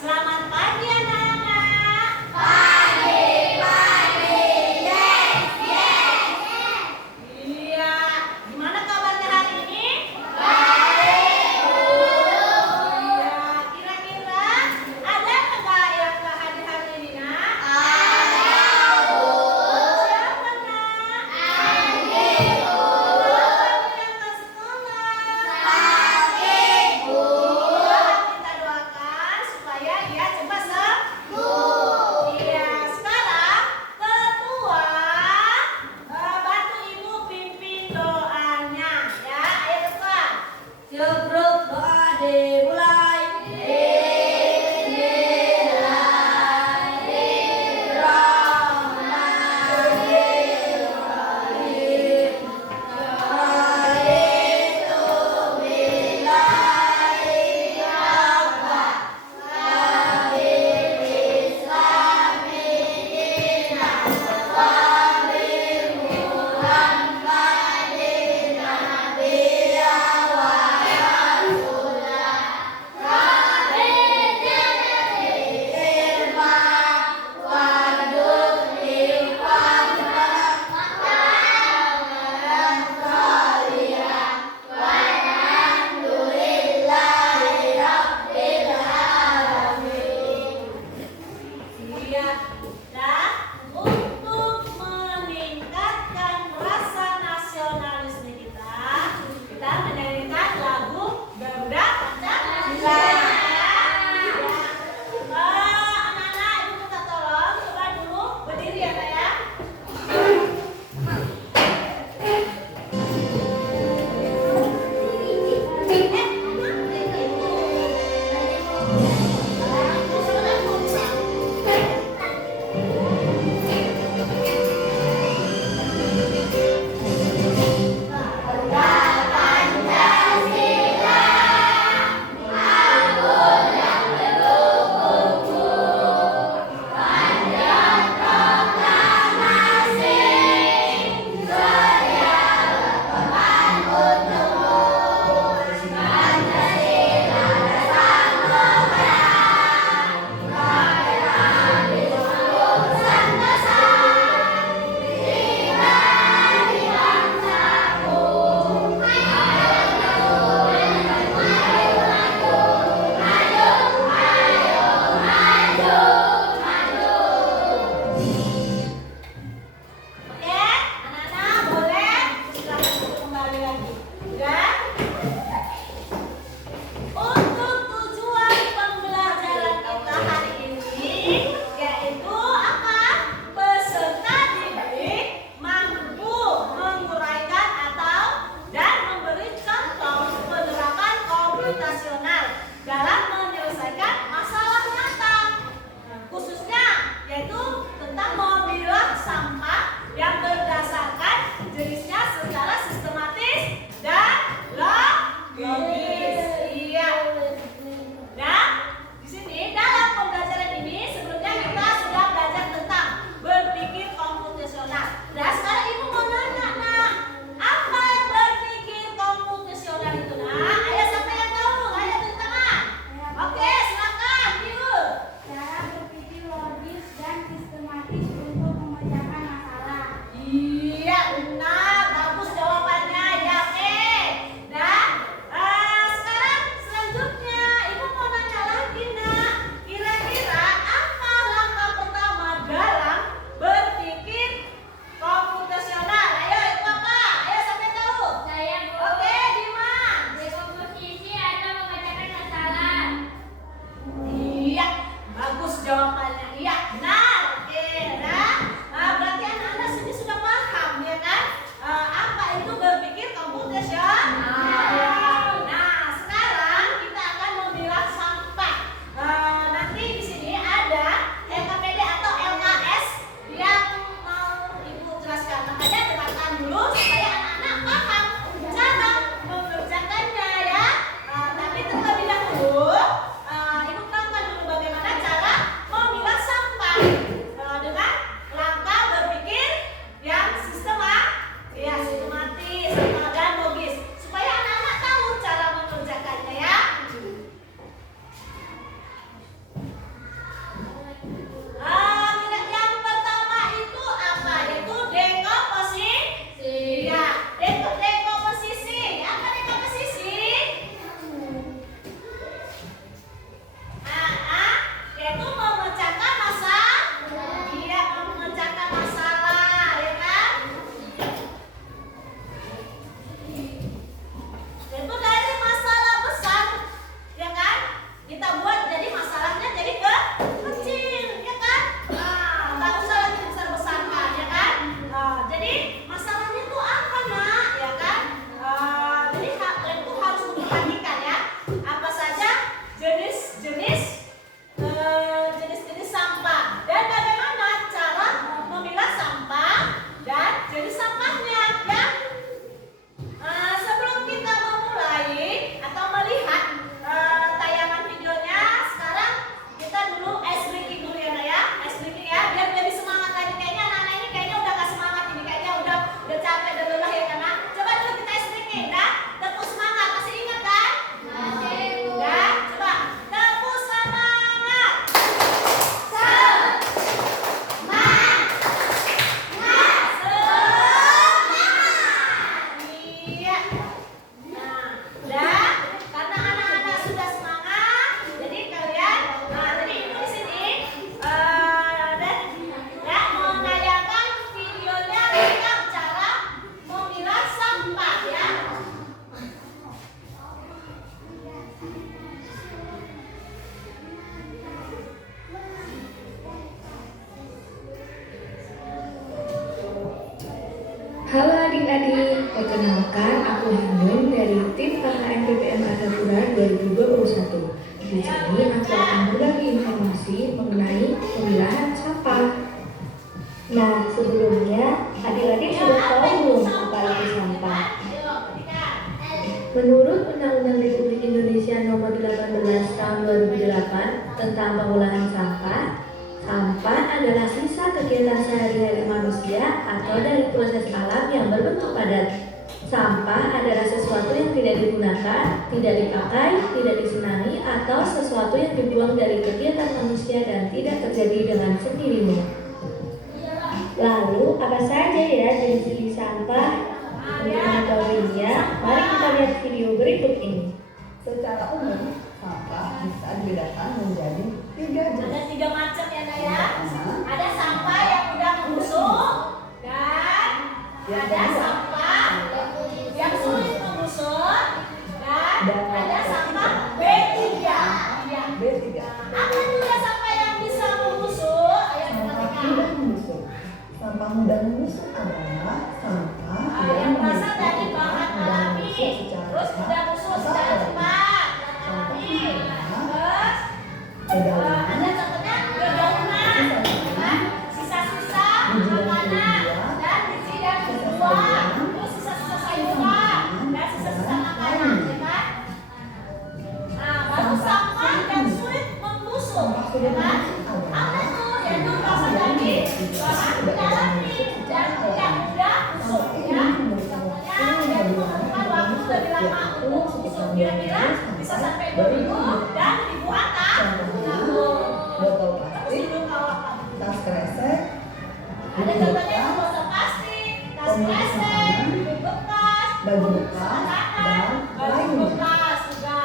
Selamat pagi anak-anak. Iya, gimana kabarnya hari ini? Iya, kira-kira ada nggak yang nggak hadir hari ini, nak? Siapa, nak? Kenapa yang nggak sekolah? Iya, kita doakan supaya ia Halo adik-adik, perkenalkan aku Hanum dari tim KKN PPM Ardapura 2021. Di sini aku akan berbagi informasi mengenai pemilahan sampah. Nah, sebelumnya adik-adik sudah tahu belum apa itu sampah? Menurut Undang-Undang Republik Indonesia Nomor 18 Tahun 2008 tentang pengolahan sampah, sampah adalah sisa kegiatan sehari-hari manusia atau dari proses alam yang berbentuk padat. Sampah adalah sesuatu yang tidak digunakan, tidak dipakai, tidak disenangi, atau sesuatu yang dibuang dari kegiatan manusia dan tidak terjadi dengan sendirinya. Lalu, apa saja ya jenis-jenis sampah? Untuk mengetahuinya, mari kita lihat video berikut ini. Secara umum, sampah bisa dibedakan menjadi 3 Ada jenis. 3 macam ya Naya. Ada sampah yang udah membusuk dan ada sampah yang sulit membusuk dan ada sampah B3. Ya. B3. Apa itu ya sampah yang bisa membusuk? Ayo kita Sampah dengar. mudah membusuk. Sampah mudah membusuk adalah sampah Yang berasal dari memiliki bahan mudah alami, membusuk secara terus mudah busuk secara cepat, alami. Terus Kedalaman ada contohnya dedaunan, kan? Sisa-sisa makanan dan biji dan buah, terus sisa-sisa sayuran dan sisa-sisa makanan, ya kan? Nah, baru sampah yang sulit membusuk, ya kan? Apa itu? Yaitu berasal dari bahan alami dan tidak mudah busuk, ya. Contohnya yaitu membutuhkan waktu lebih lama untuk membusuk, kira-kira bisa sampai 2 minggu dan dibuat botol plastik, tas kresek, ada contohnya itu botol plastik, tas kresek, buku bekas, baju bekas, makanan, dan baju lainnya. bekas juga.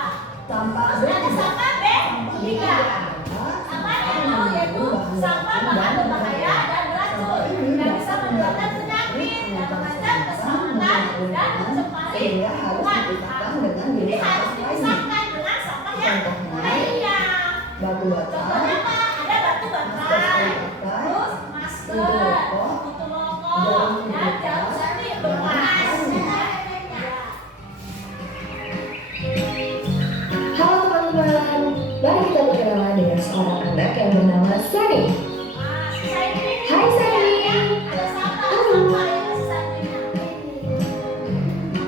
Sampah Terus ada sampah B3. Apa itu? Yaitu sampah bahan berbahaya dan beracun yang bisa menyebabkan penyakit yang mengancam keselamatan dan mencemari sehingga harus lingkungan. dipisahkan dengan Jadi jenis harus sampah lainnya. dipisahkan dengan sampah yang lainnya. Batu bata, Contohnya apa? Ada batu baterai, terus masker, tutup rokok, dan jarum suntik bekas. Halo teman-teman, mari kita berkenalan dengan seorang anak yang bernama Sani. Hai Sani. Ada sampah yang sisa ini.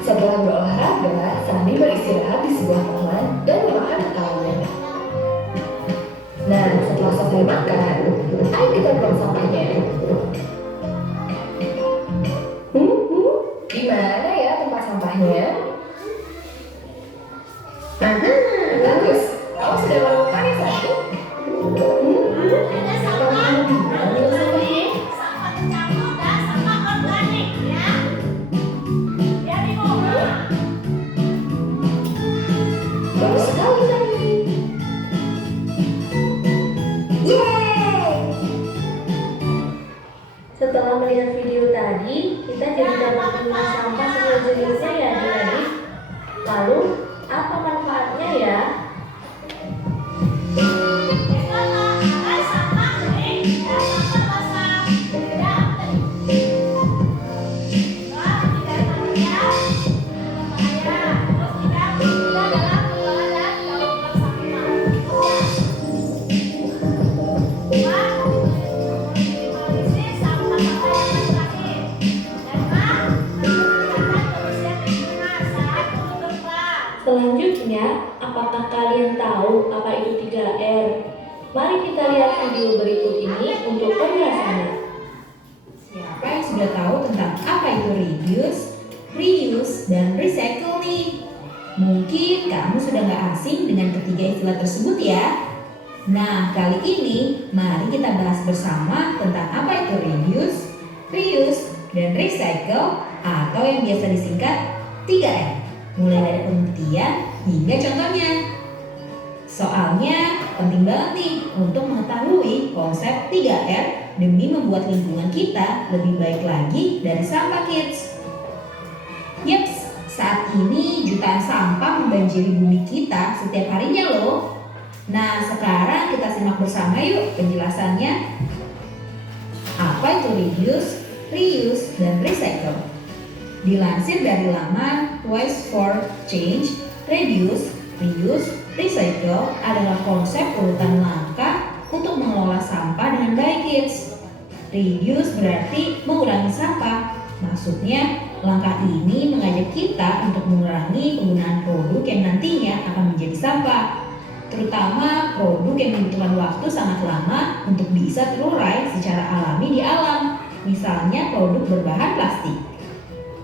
Setelah berolahraga, Sani beristirahat di sebuah taman dan memakan makanan. Nah, setelah selesai makan, ayo kita buang sampahnya. Gimana ya tempat sampahnya? Bagus. Kamu sudah melakukannya, Sani? Ada sampah Gimana sampahnya? sampah tercampur dan sampah organik, ya. Jadi ngomong. Bagus sekali, Sani. Yeay! Setelah melihat video tadi, kita jadi dapat memilah sampah sesuai jenisnya ya adik-adik. Lalu, apa manfaatnya ya? Ada sampah kering dan sampah basah. Ya, tadi. Wah, tidak bahaya. Terus tidak dalam pengelolaan dan daur ulang sampah. Wah, minimalisir sampah-sampah yang terakhir. Dan meningkatkan kebersihan lingkungan saat mengelola. Selanjutnya, apakah kalian tahu apa itu 3R? Mari kita lihat video berikut ini untuk penjelasannya. Siapa yang sudah tahu tentang apa itu reduce, reuse, dan recycle nih? Mungkin kamu sudah nggak asing dengan ketiga istilah tersebut ya. Nah, kali ini mari kita bahas bersama tentang apa itu reduce, reuse, dan recycle atau yang biasa disingkat 3R. Mulai dari pengertian hingga contohnya. Soalnya penting banget nih untuk mengetahui konsep 3R demi membuat lingkungan kita lebih baik lagi dari sampah kids. Yeps, saat ini jutaan sampah membanjiri bumi kita setiap harinya loh. Nah, sekarang kita simak bersama yuk penjelasannya. Apa itu reduce, reuse, dan recycle? Dilansir dari laman Waste for Change, reduce, reuse, recycle adalah konsep urutan langkah untuk mengelola sampah dengan baik, kids. Reduce berarti mengurangi sampah. Maksudnya, langkah ini mengajak kita untuk mengurangi penggunaan produk yang nantinya akan menjadi sampah, terutama produk yang membutuhkan waktu sangat lama untuk bisa terurai secara alami di alam, misalnya produk berbahan plastik.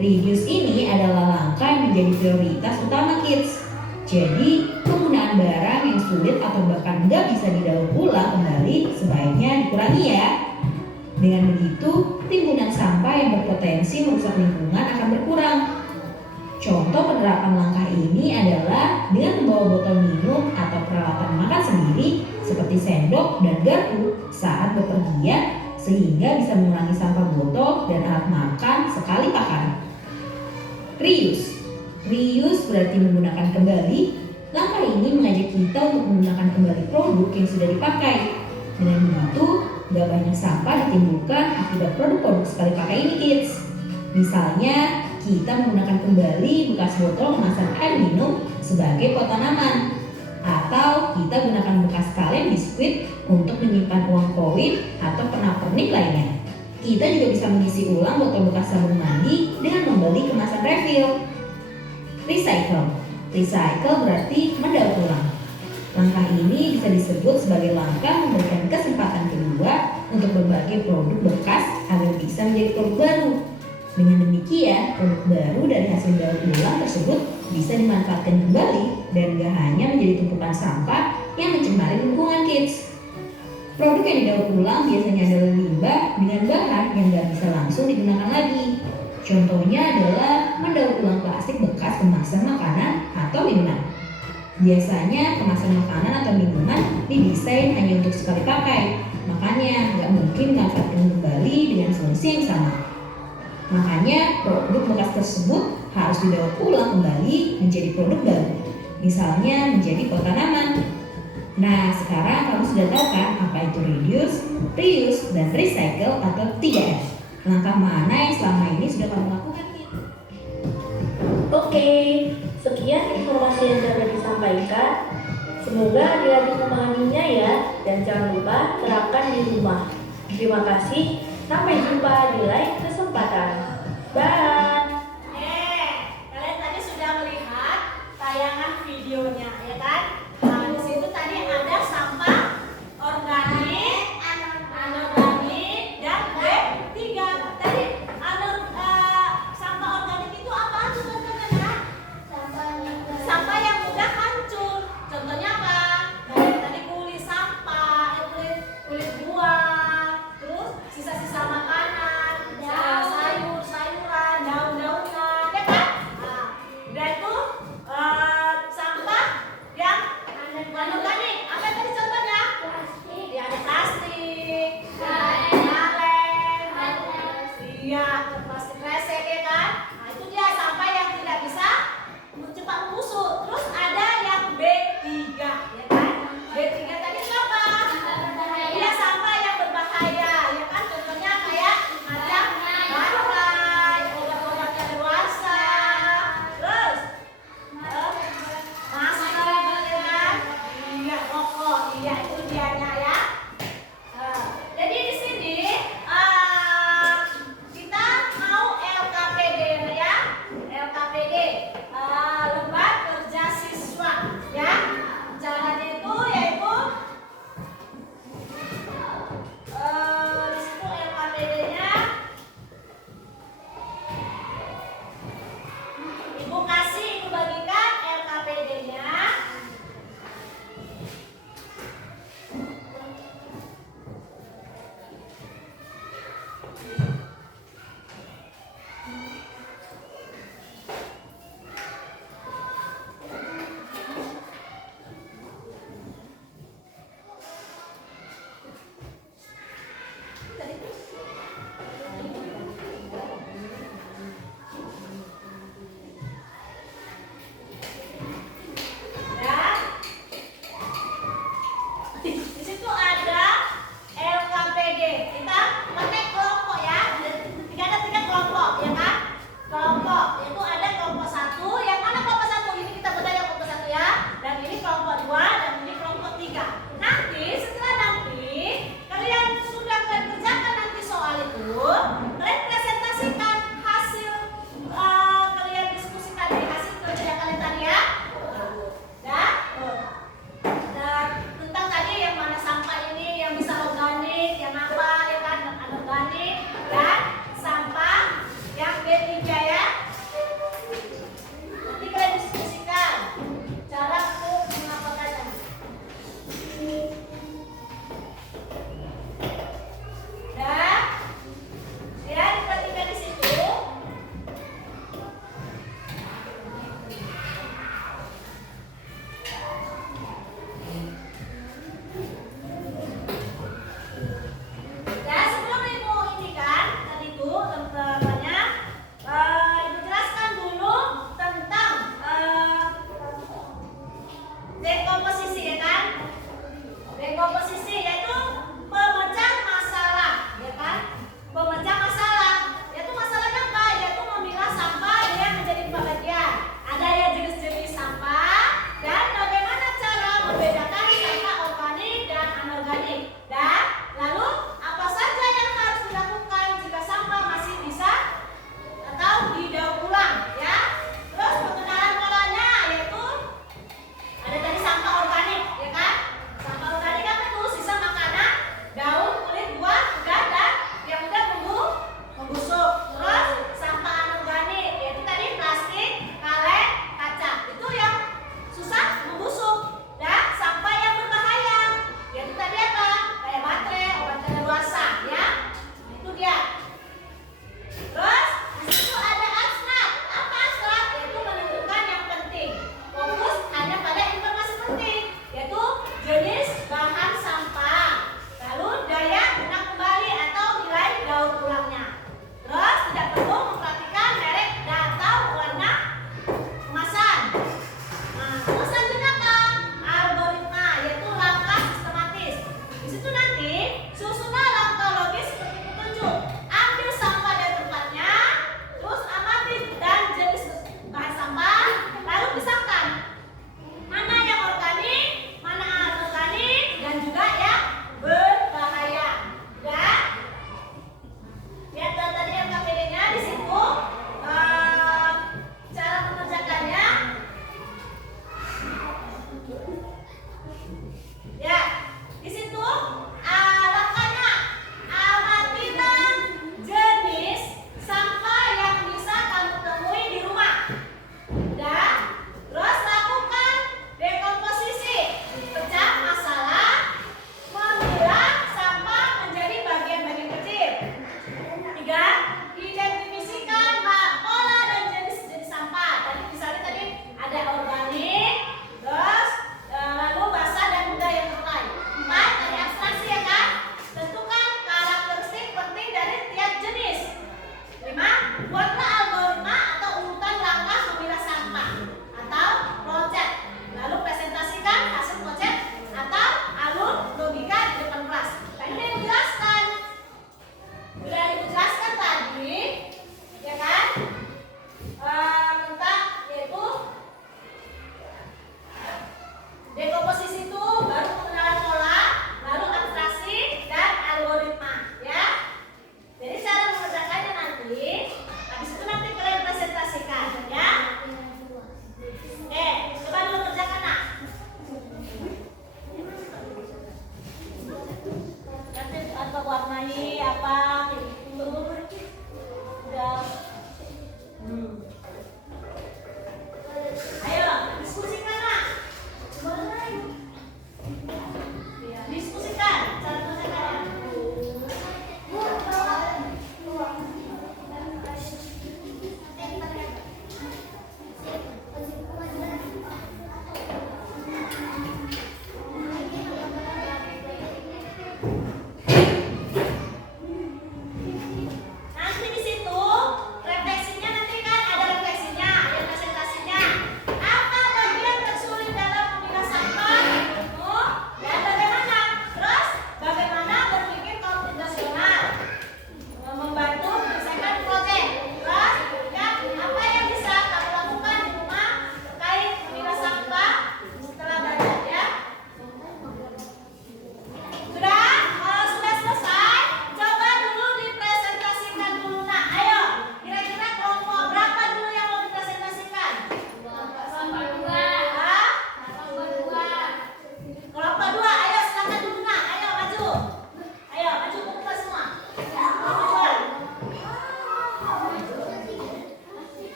Reduce ini adalah langkah yang menjadi prioritas utama, kids. Jadi, penggunaan barang yang sulit atau bahkan nggak bisa didaur ulang kembali sebaiknya dikurangi ya. Dengan begitu, timbunan sampah yang berpotensi merusak lingkungan akan berkurang. Contoh penerapan langkah ini adalah dengan membawa botol minum atau peralatan makan sendiri seperti sendok dan garpu saat bepergian sehingga bisa mengurangi sampah botol dan alat makan sekali pakai. Reuse. Reuse berarti menggunakan kembali. Langkah ini mengajak kita untuk menggunakan kembali produk yang sudah dipakai. Dengan begitu, gak banyak sampah ditimbulkan akibat produk-produk sekali pakai ini, kids. Misalnya, kita menggunakan kembali bekas botol kemasan air minum sebagai pot tanaman. Atau kita gunakan bekas kaleng biskuit untuk menyimpan uang koin atau pernak-pernik lainnya. Kita juga bisa mengisi ulang botol bekas sabun mandi dengan membeli kemasan refill. Recycle. Recycle berarti mendaur ulang. Langkah ini bisa disebut sebagai langkah memberikan kesempatan kedua untuk berbagai produk bekas agar bisa menjadi produk baru. Dengan demikian, produk baru dari hasil daur ulang tersebut bisa dimanfaatkan kembali dan gak hanya menjadi tumpukan sampah yang mencemari lingkungan, kids. Produk yang didaur ulang biasanya adalah limbah dengan bahan yang gak bisa langsung digunakan lagi. Contohnya adalah mendaur ulang plastik bekas kemasan makanan atau minuman. Biasanya kemasan makanan atau minuman didesain hanya untuk sekali pakai, makanya nggak mungkin dimanfaatkan kembali dengan solusi yang sama. Makanya produk bekas tersebut harus didaur ulang kembali menjadi produk baru, misalnya menjadi pot tanaman. Nah, sekarang kamu sudah tahu kan apa itu reduce, reuse, dan recycle atau 3R. Langkah mana yang selama ini sudah kamu lakukan? Oke, sekian informasi yang dapat disampaikan. Semoga adik-adik memahaminya ya, dan jangan lupa terapkan di rumah. Terima kasih, sampai jumpa di lain kesempatan. Bye. Kalian tadi sudah melihat tayangan videonya, ya kan? Nah, di situ tadi ada sampah organik, anorganik, dan B3. Tadi sampah organik itu apa tuh contohnya? Sampah yang mudah hancur. Contohnya apa? Tadi kulit sampah, kulit buah, terus sisa-sisa makanan, sayur-sayuran, daun-daunan, ya kan? Nah, udah itu sampah yang anorganik. Apa tadi contohnya? Ya, ada plastik, kaleng, iya, plastik kresek, ya kan? Nah, itu dia sampah yang tidak bisa cepat membusuk. Terus ada yang B3, ya kan? B3 tadi itu apa? Iya, sampah yang berbahaya, ya kan? Contohnya kayak macam baterai, obat-obat kadaluarsa, terus masker, ya kan? Iya,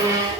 Nah,